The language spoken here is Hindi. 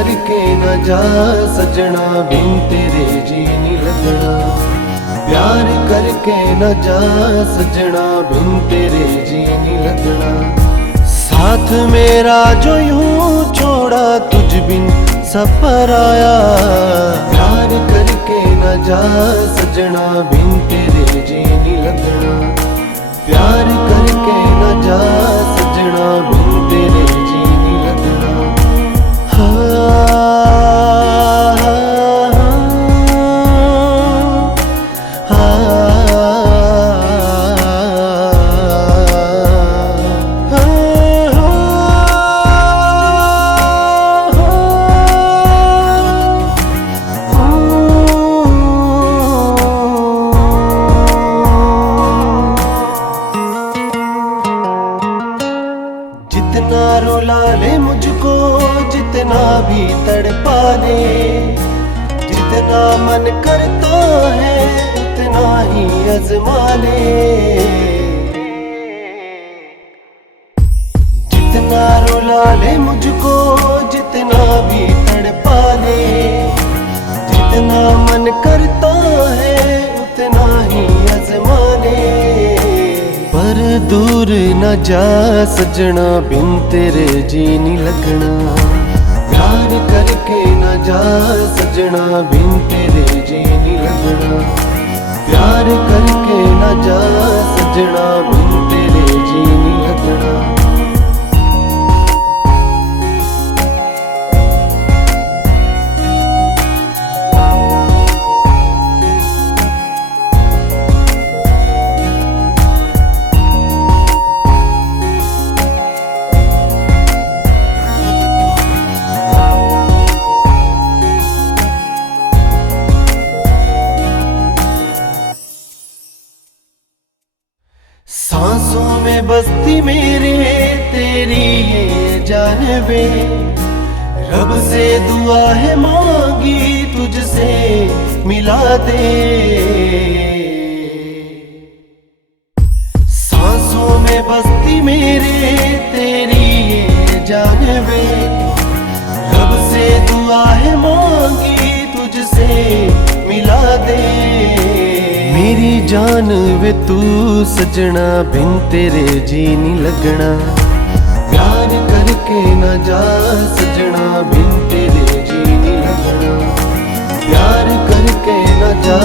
करके न जा सजना, बिन तेरे जी नहीं लगना। प्यार करके न जा सजना, बिन तेरे जी नहीं लगना। साथ मेरा जो यूं छोड़ा, तुझ बिन सफर आया। प्यार करके न जा सजना, बिन तेरे जी नहीं लगना। प्यार करके न जा सजना, बिन तेरे जी नहीं लगना। जितना रुला ले मुझको, जितना भी तड़पा ले, जितना मन करता है उतना ही आज़मा ले। जितना रुला ले मुझको, जितना भी तड़पा ले, जितना मन करता है उतना ही आज़मा ले। पर दूर न जा सजना, बिन तेरे जी नहीं लगना। प्यार करके न जा सजना, बिन तेरे जी नहीं लगना। प्यार करके न जा सजना, बिन तेरे जी नहीं लगना। सांसों में बस्ती मेरे तेरी ये जानबे। रब से दुआ है मांगी, तुझसे मिला दे। सांसों में बस्ती मेरे तेरी ये जानबे। रब से दुआ है मांगी, तुझसे मिला दे। मेरी जान वे तू सजना, बिन तेरे जी नहीं लगना। प्यार करके न जा सजना, बिन तेरे जी नहीं लगना। प्यार करके न जा